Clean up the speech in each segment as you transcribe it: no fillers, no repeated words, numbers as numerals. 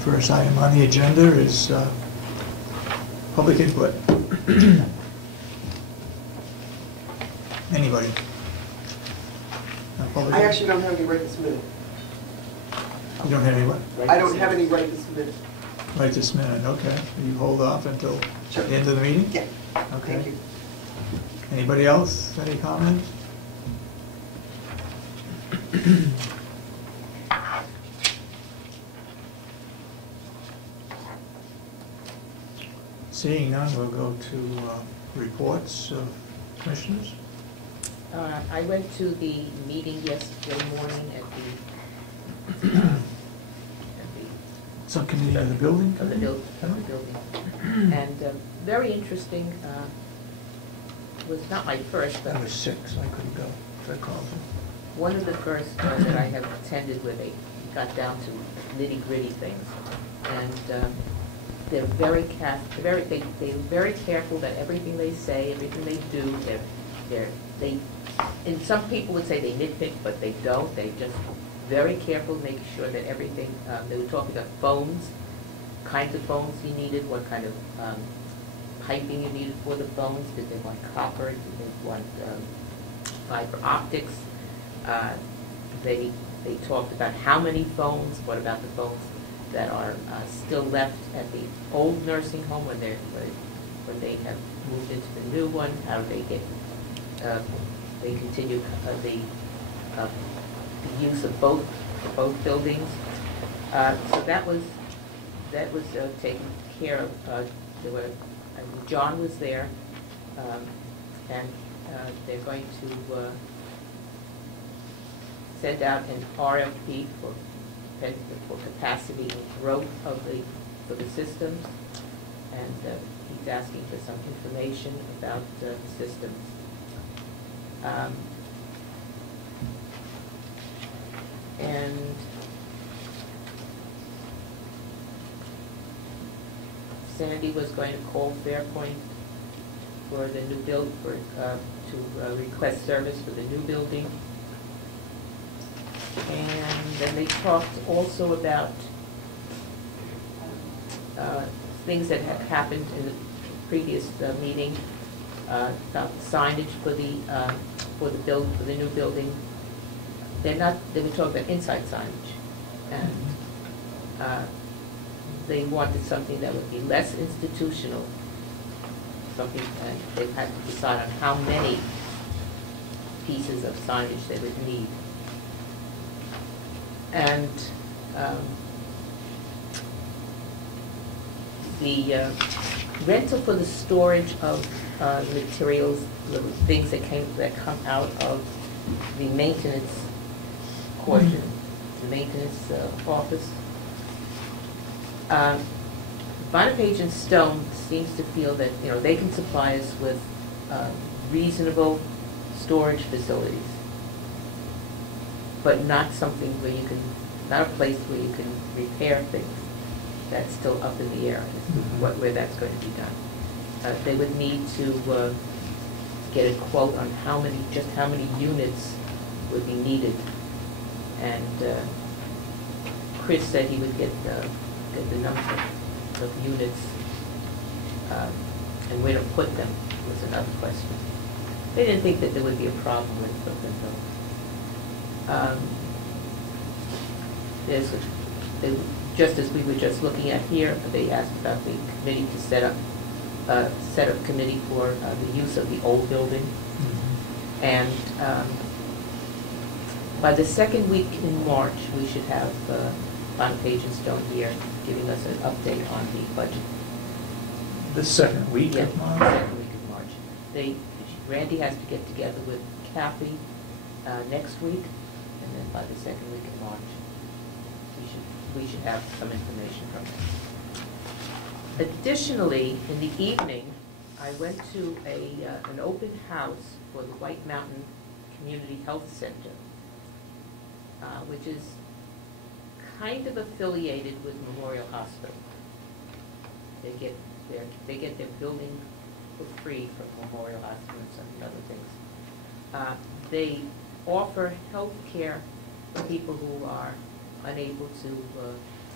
First item on the agenda is public input. Anybody? Public I input? actually don't have any right to submit it. You don't have any what? I don't have any right to submit it. Right this minute, okay. You hold off until Sure. the end of the meeting? Yeah. Okay. Thank you. Anybody else? Any comments? Seeing none, we'll go to reports of commissioners. I went to the meeting yesterday morning at the Subcommittee of the building? of the building, and very interesting. Was not my first, but I was sick, so I couldn't go, so I called him. one of the first that I have attended where they got down to nitty-gritty things, and they're very very careful that everything they say, everything they do, and some people would say they nitpick, but they don't. They just very careful, making sure that everything. They were talking about phones, kinds of phones you needed, what kind of piping you needed for the phones. Did they want copper? Did they want fiber optics? They talked about how many phones. What about the phones that are still left at the old nursing home when they have moved into the new one? How do they get? They continue the use of both buildings. So that was taken care of. John was there, and they're going to send out an RFP for capacity and growth for the systems, and he's asking for some information about the systems. And Sandy was going to call Fairpoint for the new build to request service for the new building. And then they talked also about things that had happened in the previous meeting about signage for the new building. They were talking about inside signage, and they wanted something that would be less institutional. Something, and they had to decide on how many pieces of signage they would need. And the rental for the storage of materials, the things that come out of the maintenance portion, the maintenance office. Bonapage and Stone seems to feel that they can supply us with reasonable storage facilities, but not something where not a place where you can repair things. That's still up in the air as to where that's going to be done. They would need to get a quote on how many units would be needed, and Chris said he would get the number of units, and where to put them was another question. They didn't think that there would be a problem with putting them though. Just as we were just looking at here, they asked about the committee to set up committee for the use of the old building. And by the second week in March, we should have Bonapage and Stone here giving us an update on the budget. The second week of March? The second week of March. Randy has to get together with Kathy next week, and then by the second week of March, we should have some information from them. Additionally, in the evening, I went to an open house for the White Mountain Community Health Center, which is kind of affiliated with Memorial Hospital. They get their building for free from Memorial Hospital and some other things. They offer health care for people who are unable to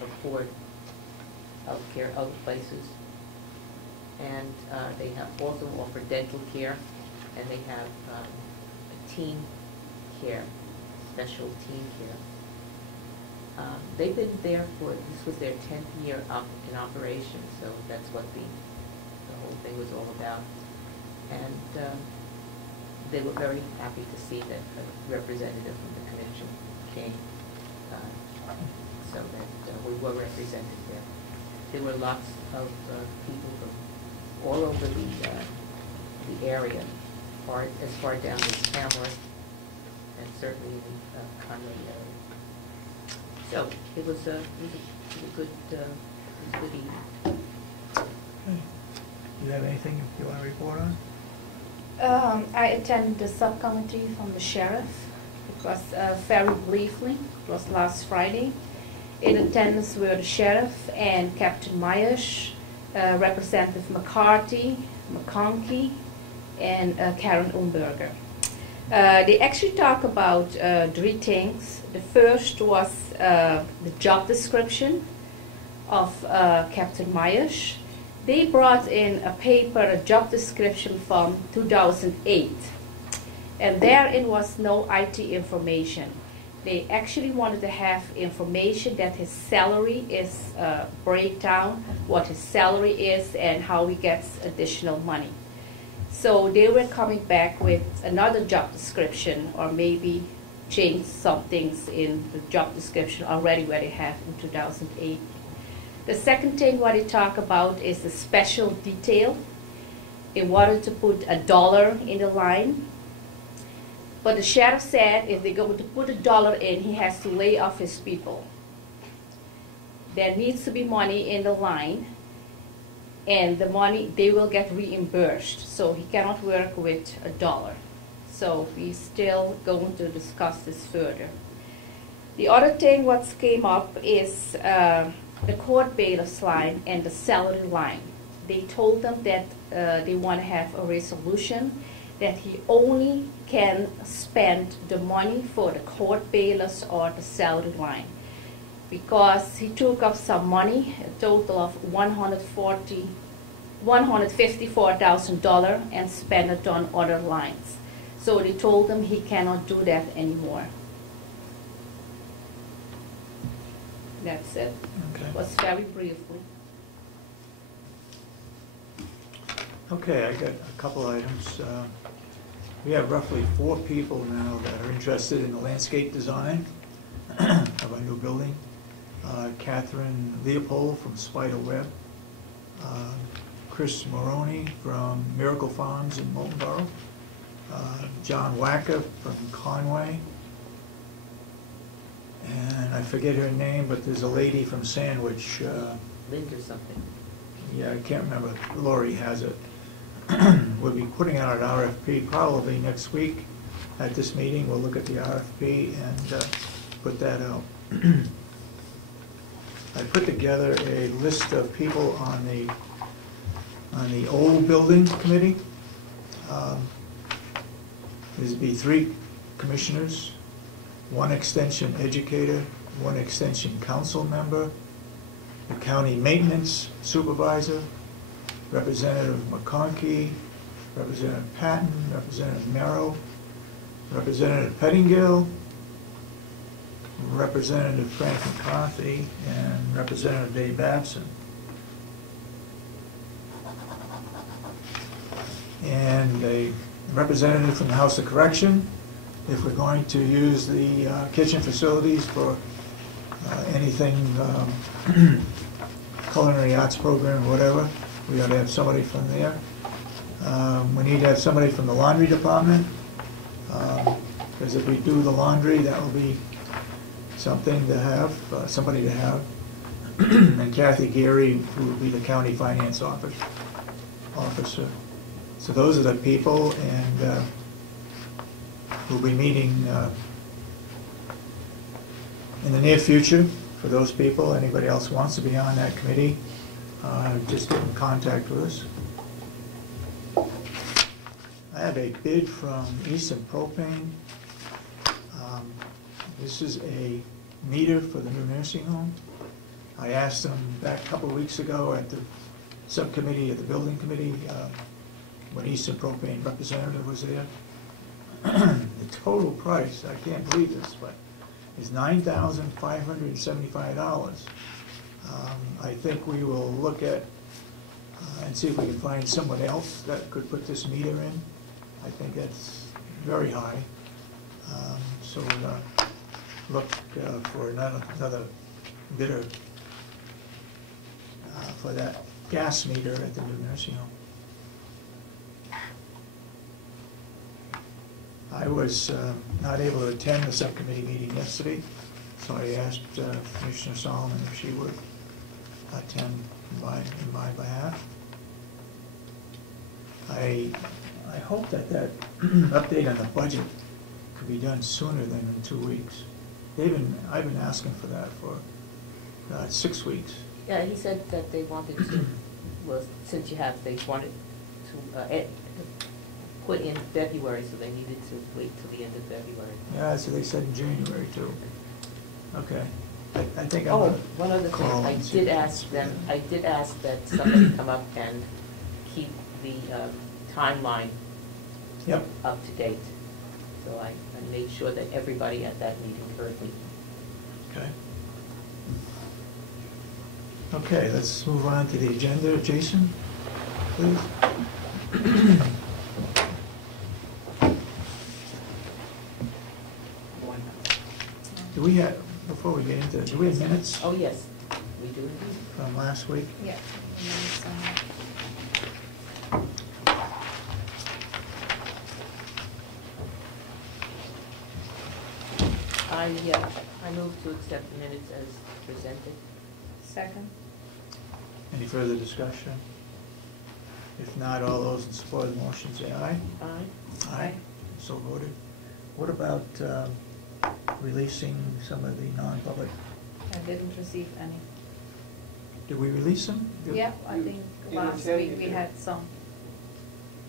afford healthcare other places. And they have also offer dental care, and they have teen care, special teen care. They've been there this was their 10th year up in operation, so that's what the whole thing was all about. And they were very happy to see that a representative from the commission came, so that we were represented there. There were lots of people from all over the area, as far down as Carroll, and certainly in the Conway area. So it was a good evening. Okay. Do you have anything you want to report on? I attended the subcommittee from the sheriff. It was very briefly. It was last Friday. In attendance were the sheriff and Captain Myers, Representative McCarthy, McConkey, and Karen Umberger. They actually talk about 3 things. The first was the job description of Captain Myers. They brought in a paper, a job description from 2008, and therein was no IT information. They actually wanted to have information that his salary is breakdown, what his salary is, and how he gets additional money. So they were coming back with another job description, or maybe change some things in the job description already where they have in 2008. The second thing what they talk about is the special detail. They wanted to put $1 in the line. But the sheriff said if they're going to put $1 in, he has to lay off his people. There needs to be money in the line, and the money, they will get reimbursed. So he cannot work with $1. So we're still going to discuss this further. The other thing what came up is the court bailiff's line and the salary line. They told them that they want to have a resolution that he only can spend the money for the court bailiffs or the salary line, because he took up some money, a total of $154,000, and spent it on other lines. So they told him he cannot do that anymore. That's it. Okay. It was very briefly. Okay, I got a couple items. We have roughly 4 people now that are interested in the landscape design of our new building. Catherine Leopold from Spiderweb, Chris Moroney from Miracle Farms in Moultonborough, John Wacker from Conway, and I forget her name, but there's a lady from Sandwich. Linda something. Yeah, I can't remember. Lori has it. We'll be putting out an RFP probably next week at this meeting. We'll look at the RFP and put that out. I put together a list of people on the old building committee. There'd be 3 commissioners, 1 extension educator, 1 extension council member, the county maintenance supervisor, Representative McConkey, Representative Patton, Representative Merrow, Representative Pettingill, Representative Frank McCarthy, and Representative Dave Babson. And a representative from the House of Correction, if we're going to use the kitchen facilities for anything, culinary arts program or whatever, we ought to have somebody from there. We need to have somebody from the laundry department, because if we do the laundry, that will be something to have, somebody to have. And Kathy Geary, who will be the county finance officer. So those are the people, and we'll be meeting in the near future for those people. Anybody else wants to be on that committee, just get in contact with us. I have a bid from Eastern Propane. This is a meter for the new nursing home. I asked them back a couple of weeks ago at the subcommittee, at the building committee, when Eastern Propane representative was there. The total price, I can't believe this, but is $9,575. I think we will look at and see if we can find someone else that could put this meter in. I think that's very high. So we'll look for another bidder for that gas meter at the new nursing home. I was not able to attend the subcommittee meeting yesterday, so I asked Commissioner Solomon if she would attend in my behalf. I hope that update on the budget could be done sooner than in 2 weeks. I've been asking for that for 6 weeks. Yeah, he said that they wanted to, well, since you have, they wanted to put in February, so they needed to wait till the end of February. Yeah, so they said in January too. Okay. I think I'm Oh, gonna one other thing, call I and see did if ask that's them, good. I did ask that somebody come up and keep the timeline Yep. up to date. So I made sure that everybody at that meeting heard me. Okay. Okay, let's move on to the agenda. Jason, please. Do we have, before we get into it, do we have minutes Oh, yes, we do indeed. from last week? Yeah. And then I move to accept the minutes as presented. second. Any further discussion? If not, all those in support of the motion say aye. Aye. Aye. So voted. What about releasing some of the non-public? I didn't receive any. Did we release them? Yeah, I think You last said week you we did. had some.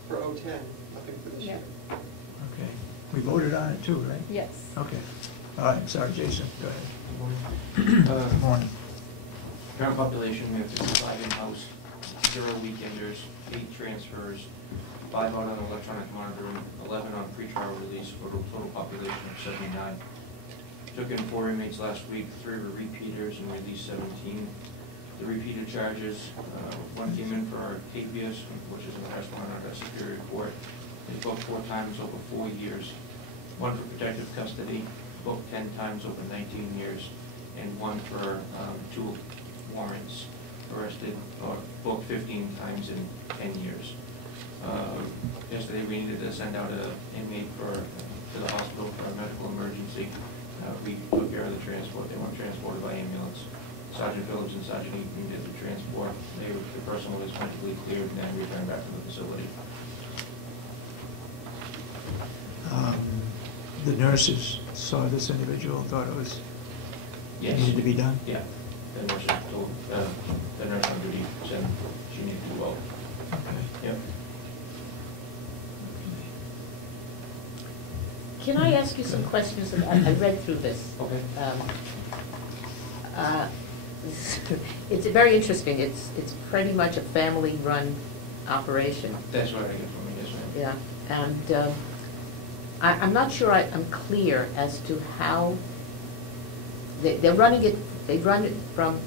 For 010, nothing for this Yeah. year. Okay. We voted on it too, right? Yes. Okay. All right, sorry, Jason, go ahead. Morning. Morning. Current population, we have 55 in-house, 0 weekenders, 8 transfers, 5 out on electronic monitoring, 11 on pretrial release, for a total population of 79. Took in 4 inmates last week, 3 were repeaters and released 17. The repeater charges, 1 came in for our habeas, which is the last one on our Superior Court. They booked 4 times over 4 years. 1 for protective custody, booked 10 times over 19 years, and 1 for 2 warrants, arrested, or booked 15 times in 10 years. Yesterday we needed to send out an inmate to the hospital for a medical emergency. We took care of the transport. They weren't transported by ambulance. Sergeant Phillips and Sergeant Eaton did the transport. The person was mentally cleared and then returned back to the facility. The nurses saw this individual, thought it was, Yes. needed to be done? Yeah. The nurse told, the nurse on duty said she needed to go out. Okay. Yep. Can I ask you some questions? I read through this. Okay. It's very interesting. It's pretty much a family-run operation. That's what I get from it, yes, ma'am. Yeah, and I'm not sure I'm clear as to how they're running it. They run it from